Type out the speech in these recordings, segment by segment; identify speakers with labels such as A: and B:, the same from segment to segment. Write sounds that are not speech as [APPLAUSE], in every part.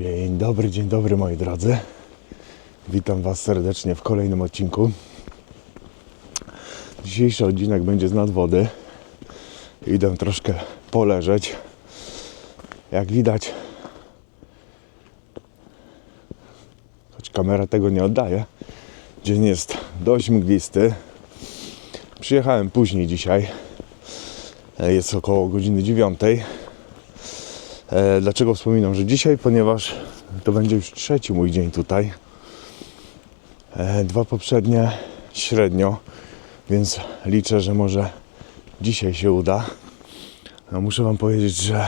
A: Dzień dobry, dzień dobry moi drodzy. Witam Was serdecznie w kolejnym odcinku. Dzisiejszy odcinek będzie z nadwody. Idę troszkę poleżeć. Jak widać, choć kamera tego nie oddaje, dzień jest dość mglisty. Przyjechałem później dzisiaj. Jest około godziny dziewiątej. E, Dlaczego wspominam, że dzisiaj? Ponieważ to będzie już trzeci mój dzień tutaj. E, Dwa poprzednie średnio, więc liczę, że może dzisiaj się uda. Muszę Wam powiedzieć, że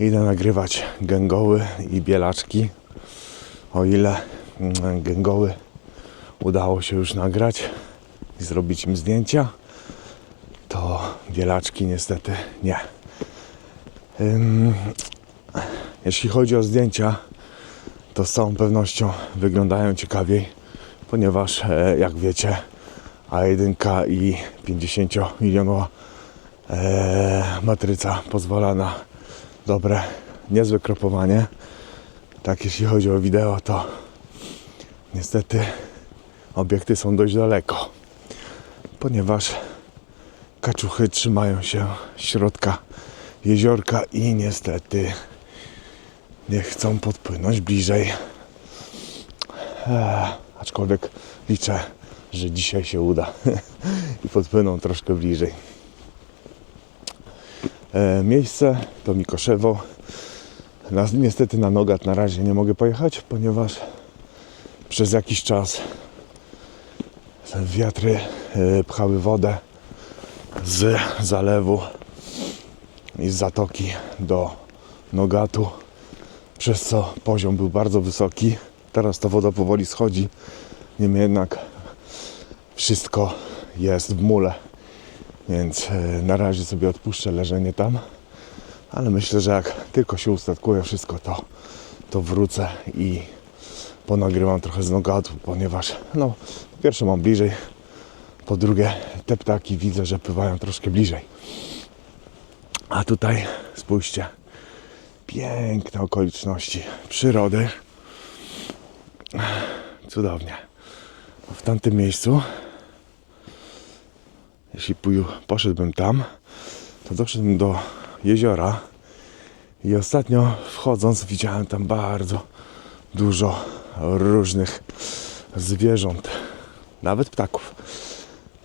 A: idę nagrywać gęgoły i bielaczki. O ile mm, gęgoły udało się już nagrać i zrobić im zdjęcia, to bielaczki niestety nie. Jeśli chodzi o zdjęcia, to z całą pewnością wyglądają ciekawiej, ponieważ e, jak wiecie, A1 i 50 milionowa e, matryca pozwala na dobre, niezłe kropowanie. Tak jeśli chodzi o wideo, to niestety obiekty są dość daleko, ponieważ kaczuchy trzymają się środka jeziorka i niestety nie chcą podpłynąć bliżej. Eee, aczkolwiek liczę, że dzisiaj się uda [LAUGHS] i podpłyną troszkę bliżej. E, miejsce to Mikoszewo. Na, niestety na Nogat na razie nie mogę pojechać, ponieważ przez jakiś czas wiatry e, pchały wodę z zalewu i z zatoki do Nogatu, przez co poziom był bardzo wysoki. Teraz ta woda powoli schodzi, niemniej jednak wszystko jest w mule, więc e, na razie sobie odpuszczę leżenie tam, ale myślę, że jak tylko się ustatkuje wszystko, to, to wrócę i ponagrywam trochę z Nogatu, ponieważ no, po pierwsze mam bliżej, po drugie te ptaki widzę, że pływają troszkę bliżej. A tutaj spójrzcie, piękne okoliczności przyrody. Cudownie. W tamtym miejscu, jeśli poszedłbym tam, to doszedłbym do jeziora i ostatnio wchodząc widziałem tam bardzo dużo różnych zwierząt, nawet ptaków,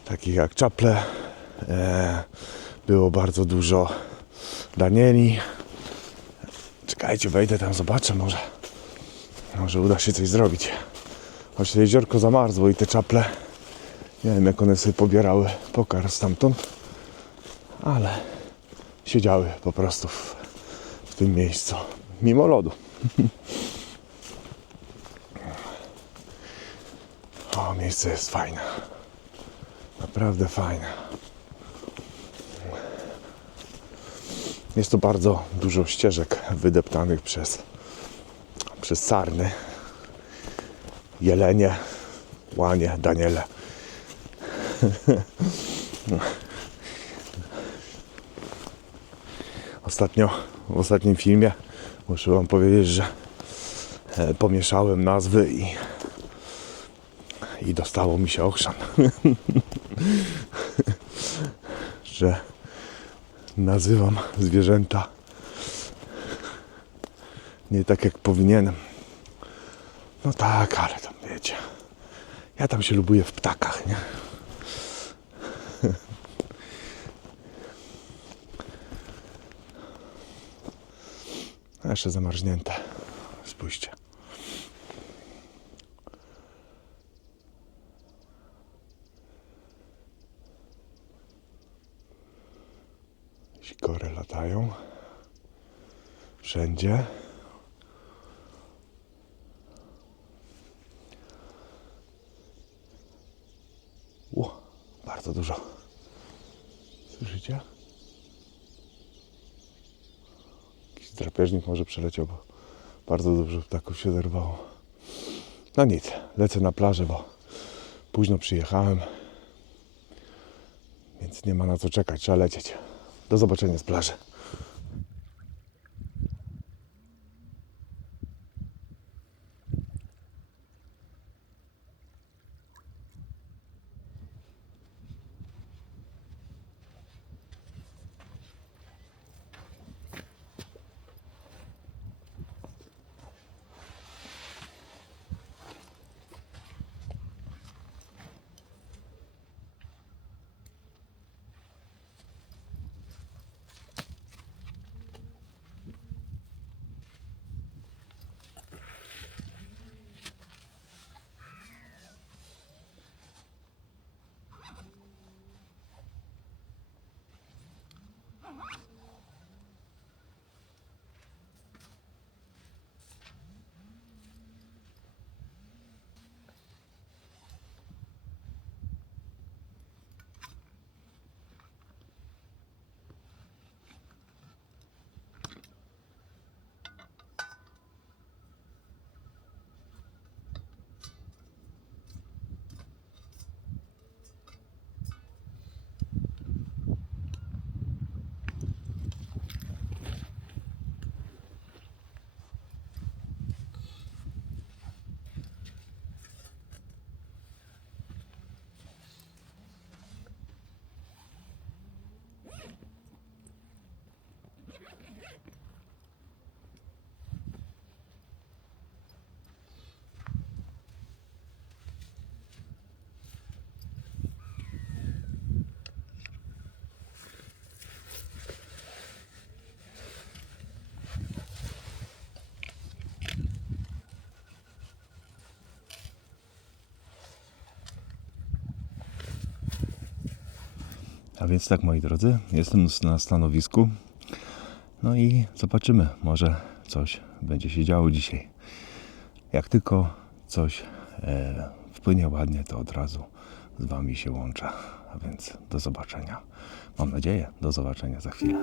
A: takich jak czaple. E, było bardzo dużo Danieli. Czekajcie, wejdę tam, zobaczę, może, może uda się coś zrobić. Choć to jeziorko zamarzło i te czaple, nie wiem jak one sobie pobierały pokarm stamtąd, ale siedziały po prostu w, w tym miejscu, mimo lodu. [LAUGHS] O, miejsce jest fajne. Naprawdę fajne. Jest to bardzo dużo ścieżek wydeptanych przez, przez sarny, jelenie, łanie, daniele. Ostatnio, w ostatnim filmie muszę Wam powiedzieć, że e, pomieszałem nazwy i, i dostało mi się ochrzan. [LAUGHS] że nazywam zwierzęta nie tak jak powinienem. No tak, ale tam wiecie. Ja tam się lubuję w ptakach, nie? [LAUGHS] Jeszcze zamarznięte. Spójrzcie. Sikory latają. Wszędzie. Ło, bardzo dużo. Słyszycie? Jakiś drapieżnik może przeleciał, bo bardzo dużo ptaków się zerwało. No nic, lecę na plażę, bo późno przyjechałem, więc nie ma na co czekać, trzeba lecieć. Do zobaczenia z plaży. A więc tak, moi drodzy, jestem na stanowisku. No i zobaczymy, może coś będzie się działo dzisiaj. Jak tylko coś e, wpłynie ładnie, to od razu z Wami się łączę. A więc do zobaczenia. Mam nadzieję, do zobaczenia za chwilę.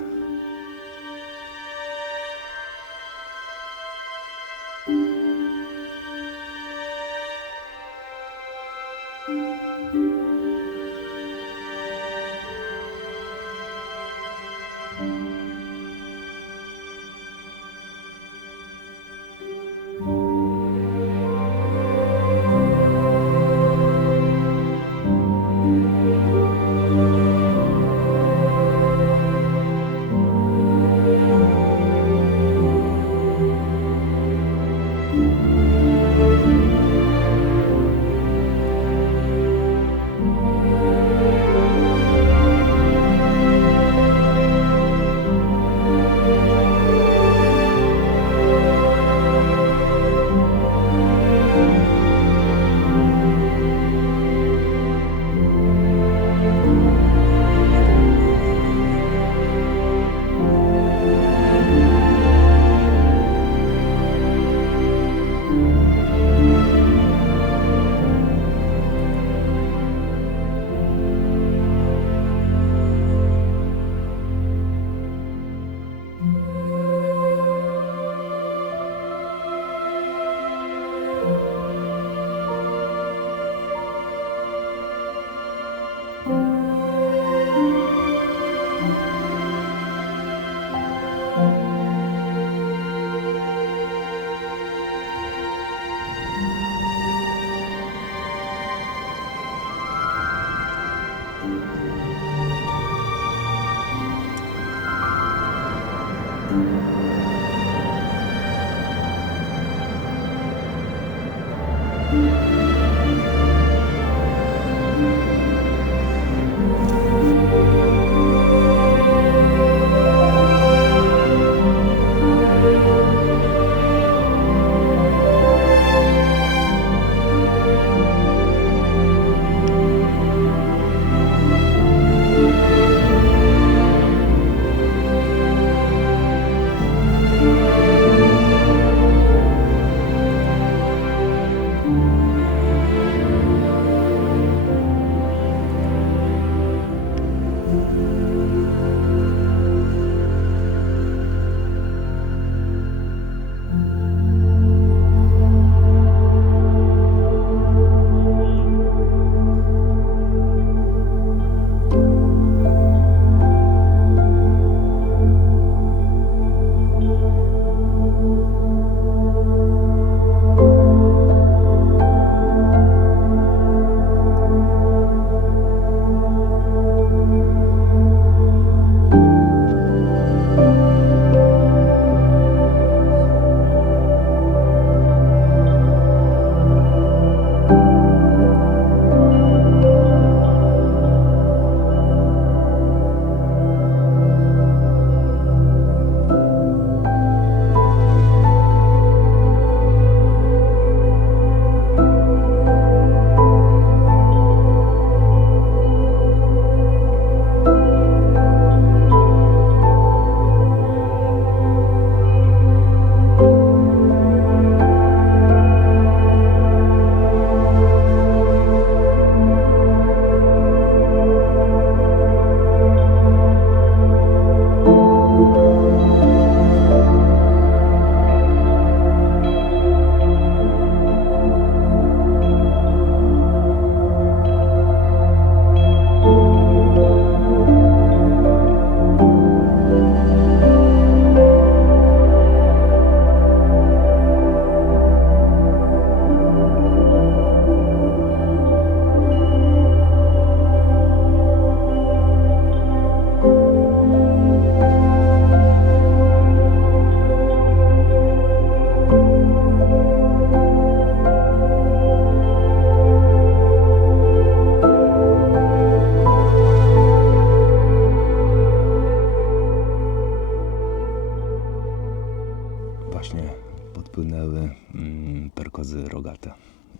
A: Właśnie podpłynęły mm, perkozy rogate,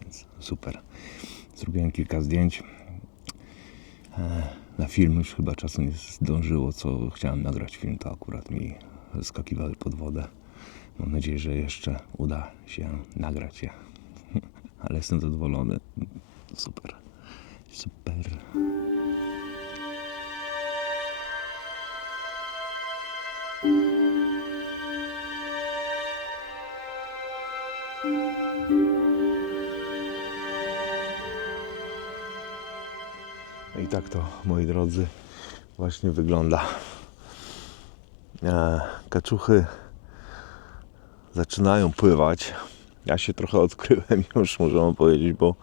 A: więc super. Zrobiłem kilka zdjęć. E, na film już chyba czasu nie zdążyło, co chciałem nagrać film, to akurat mi skakiwały pod wodę. Mam nadzieję, że jeszcze uda się nagrać je. [LAUGHS] Ale jestem zadowolony. Super. Super. Tak to, moi drodzy, właśnie wygląda. E, Kaczuchy zaczynają pływać. Ja się trochę odkryłem [LAUGHS] już, wam powiedzieć, bo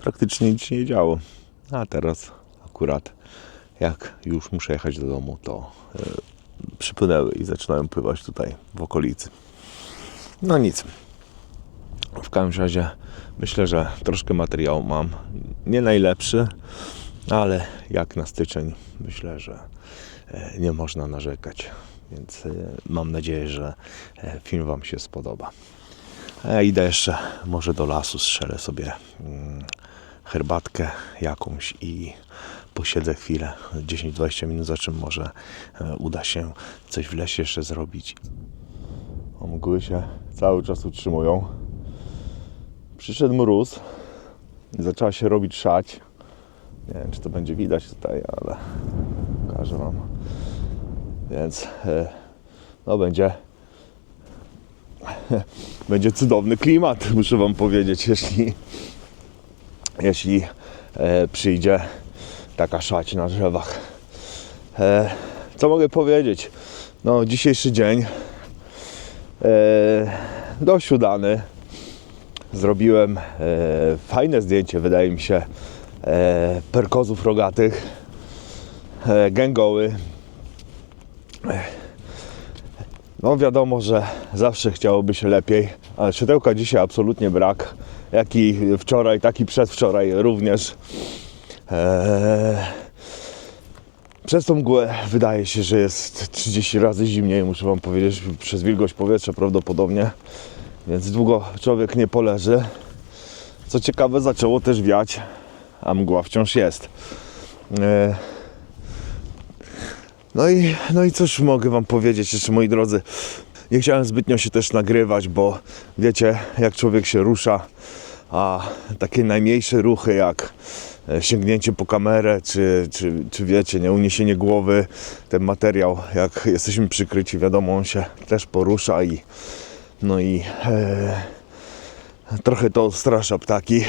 A: praktycznie nic się nie działo. A teraz akurat, jak już muszę jechać do domu, to e, przypłynęły i zaczynają pływać tutaj w okolicy. No nic. W każdym razie myślę, że troszkę materiału mam. Nie najlepszy, ale jak na styczeń myślę, że e, nie można narzekać. Więc e, mam nadzieję, że e, film Wam się spodoba. A ja idę jeszcze może do lasu, strzelę sobie mm, herbatkę jakąś i posiedzę chwilę, 10-20 minut, za czym może uda się coś w lesie jeszcze zrobić. O, mgły się cały czas utrzymują. Przyszedł mróz zaczęła się robić szać. Nie wiem, czy to będzie widać tutaj, ale pokażę Wam. Więc e, no będzie [LAUGHS] będzie cudowny klimat, [LAUGHS] muszę Wam powiedzieć, jeśli jeśli e, przyjdzie taka szać na drzewach. E, co mogę powiedzieć? No, dzisiejszy dzień e, dość udany. Zrobiłem e, fajne zdjęcie, wydaje mi się, perkozów rogatych, e, gęgoły. No wiadomo, że zawsze chciałoby się lepiej, ale światełka dzisiaj absolutnie brak. Jak i wczoraj, tak i przedwczoraj również. Eee, przez tą mgłę wydaje się, że jest 30 razy zimniej, muszę Wam powiedzieć, przez wilgoć powietrza prawdopodobnie, więc długo człowiek nie poleży. Co ciekawe, zaczęło też wiać, a mgła wciąż jest. Eee, no i, no i cóż mogę Wam powiedzieć jeszcze, moi drodzy. Nie chciałem zbytnio się też nagrywać, bo wiecie, jak człowiek się rusza, a takie najmniejsze ruchy jak e, sięgnięcie po kamerę, czy, czy, czy wiecie, nie uniesienie głowy, ten materiał, jak jesteśmy przykryci, wiadomo, on się też porusza i no i e, trochę to strasza ptaki,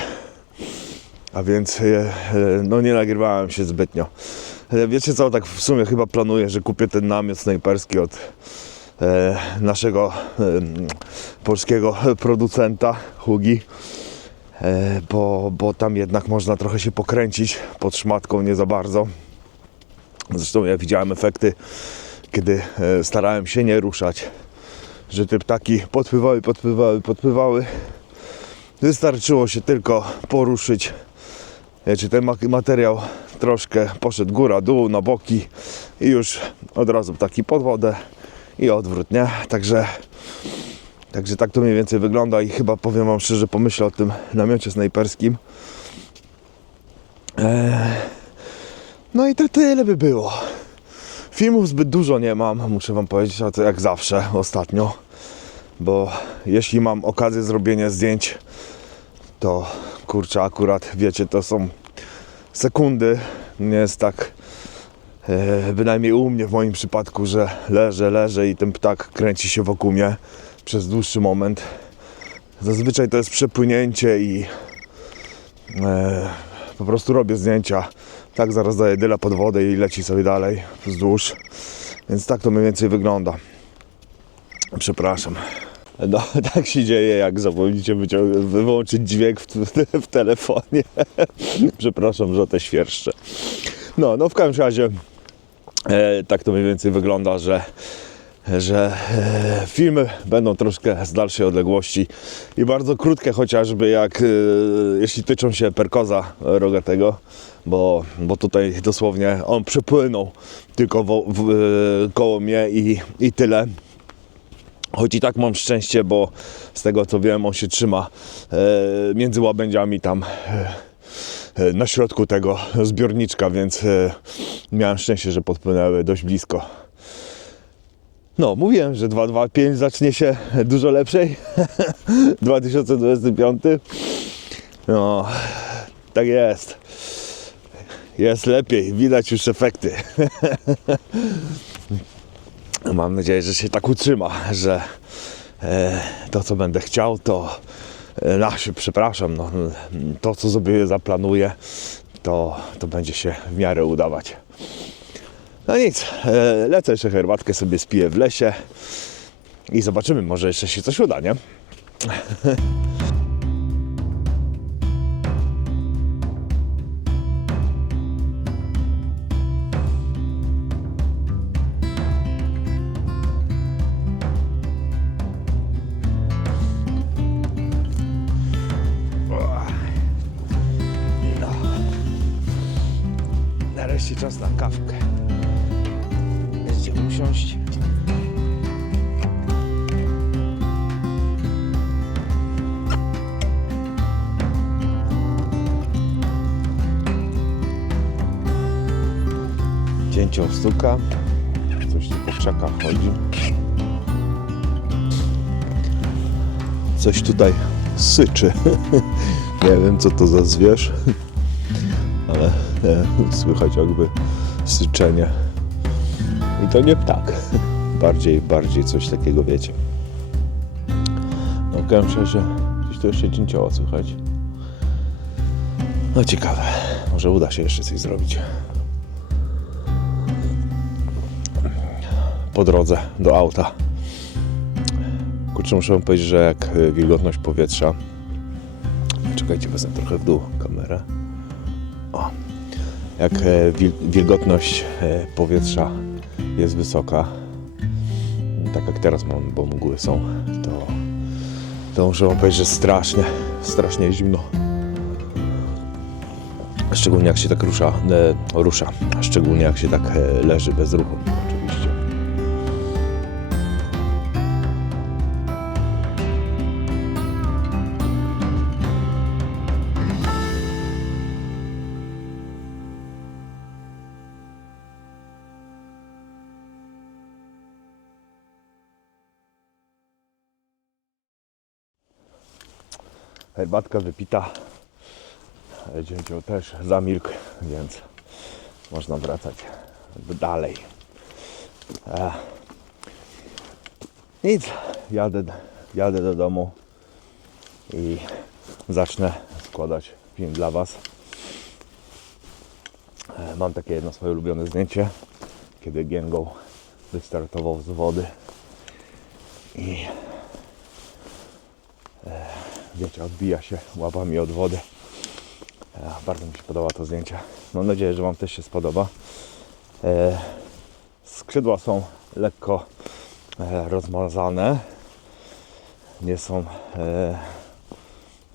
A: a więc e, e, no nie nagrywałem się zbytnio. E, Wiecie co, tak w sumie chyba planuję, że kupię ten namiot snajperski od e, naszego e, polskiego producenta Hugi, e, bo, bo tam jednak można trochę się pokręcić pod szmatką, nie za bardzo. Zresztą ja widziałem efekty, kiedy e, starałem się nie ruszać, że te ptaki podpływały, podpływały, podpływały. Wystarczyło się tylko poruszyć czy ten materiał troszkę poszedł góra, dół, na boki i już od razu taki pod wodę i odwrót, nie? Także, także tak to mniej więcej wygląda i chyba powiem Wam szczerze, pomyślę o tym namiocie snajperskim. Eee, no i to tyle by było. Filmów zbyt dużo nie mam, muszę Wam powiedzieć, a to jak zawsze ostatnio, bo jeśli mam okazję zrobienia zdjęć, to kurczę, akurat wiecie, to są sekundy. Nie jest tak, e, bynajmniej u mnie w moim przypadku, że leżę, leżę i ten ptak kręci się wokół mnie przez dłuższy moment. Zazwyczaj to jest przepłynięcie i e, po prostu robię zdjęcia. Tak zaraz daję dyla pod wodę i leci sobie dalej wzdłuż. Więc tak to mniej więcej wygląda. Przepraszam. No, [LAUGHS] tak się dzieje, jak zapomnicie wyłączyć dźwięk w, w telefonie. [LAUGHS] Przepraszam, że te świerszcze. No, no w każdym razie e, tak to mniej więcej wygląda, że, że e, filmy będą troszkę z dalszej odległości i bardzo krótkie chociażby, jak e, jeśli tyczą się perkoza rogatego, bo, bo tutaj dosłownie on przepłynął tylko wo, w, e, koło mnie i, i tyle. Choć i tak mam szczęście, bo z tego co wiem, on się trzyma e, między łabędziami tam e, na środku tego zbiorniczka, więc e, miałem szczęście, że podpłynęły dość blisko. No, mówiłem, że 225 zacznie się dużo lepszej. [LAUGHS] 2025. No, tak jest. Jest lepiej, widać już efekty. [LAUGHS] Mam nadzieję, że się tak utrzyma, że e, to co będę chciał, to na się przepraszam, no, to co sobie zaplanuję, to, to będzie się w miarę udawać. No nic, e, lecę jeszcze herbatkę sobie spiję w lesie i zobaczymy, może jeszcze się coś uda, nie? [LAUGHS] Krzakach chodzi. Coś tutaj syczy. [LAUGHS] Nie wiem co to za zwierz, [LAUGHS] ale e, słychać jakby syczenie. I to nie ptak. [LAUGHS] Bardziej, bardziej coś takiego wiecie. No powiem szczerze, gdzieś tu jeszcze cięcioło słychać. No ciekawe. Może uda się jeszcze coś zrobić. Po drodze do auta. Kurczę, muszę wam powiedzieć, że jak y, wilgotność powietrza Czekajcie, wezmę trochę w dół kamerę. O. Jak wil, wilgotność e, powietrza jest wysoka, tak jak teraz mam, bo mgły są, to, to muszę wam powiedzieć, że strasznie, strasznie zimno. Szczególnie jak się tak rusza, e, rusza, szczególnie jak się tak leży bez ruchu, Herbatka wypita. Dzięcioł też zamilkł, więc można wracać dalej. E, nic, jadę, jadę do domu i zacznę składać film dla Was. E, mam takie jedno swoje ulubione zdjęcie, kiedy Giengo wystartował z wody i wiecie, odbija się łapami od wody. E, Bardzo mi się podoba to zdjęcie. Mam nadzieję, że Wam też się spodoba. E, Skrzydła są lekko e, rozmazane. Nie są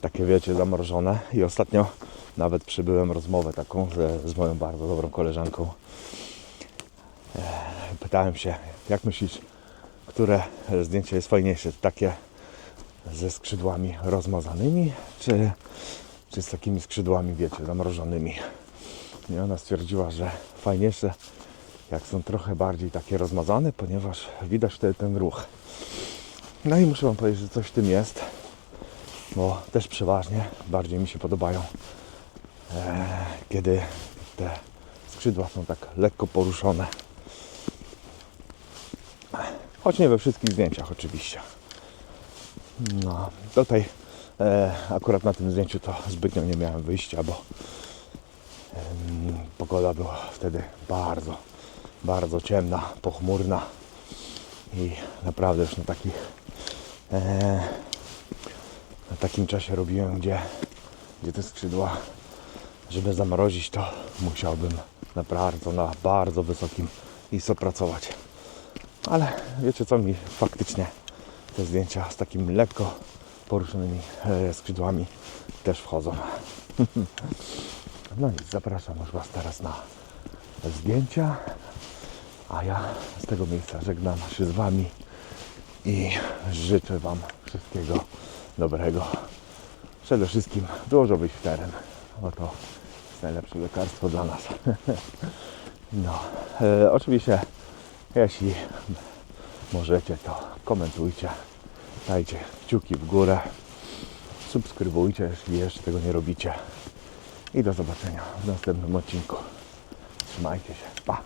A: takie, wiecie, zamrożone. I ostatnio nawet przybyłem rozmowę taką z, z moją bardzo dobrą koleżanką. Pytałem się, jak myślisz, które zdjęcie jest fajniejsze? Takie ze skrzydłami rozmazanymi, czy, czy z takimi skrzydłami, wiecie, zamrożonymi. I ona stwierdziła, że fajniejsze jak są trochę bardziej takie rozmazane, ponieważ widać wtedy ten ruch. No i muszę Wam powiedzieć, że coś w tym jest, bo też przeważnie bardziej mi się podobają, e, kiedy te skrzydła są tak lekko poruszone. Choć nie we wszystkich zdjęciach oczywiście. No, tutaj e, akurat na tym zdjęciu to zbytnio nie miałem wyjścia, bo em, pogoda była wtedy bardzo, bardzo ciemna, pochmurna i naprawdę już na takich e, na takim czasie robiłem, gdzie, gdzie te skrzydła, żeby zamrozić to musiałbym naprawdę na bardzo wysokim ISO pracować. Ale wiecie co mi faktycznie te zdjęcia z takim lekko poruszonymi e, skrzydłami też wchodzą. [LAUGHS] No nic, zapraszam już Was teraz na zdjęcia, a ja z tego miejsca żegnam się z Wami i życzę Wam wszystkiego dobrego. Przede wszystkim dużo wyjść w teren, bo to jest najlepsze lekarstwo dla nas. [LAUGHS] No, e, oczywiście, jeśli możecie, to komentujcie, dajcie kciuki w górę, subskrybujcie, jeśli jeszcze tego nie robicie. I do zobaczenia w następnym odcinku. Trzymajcie się. Pa!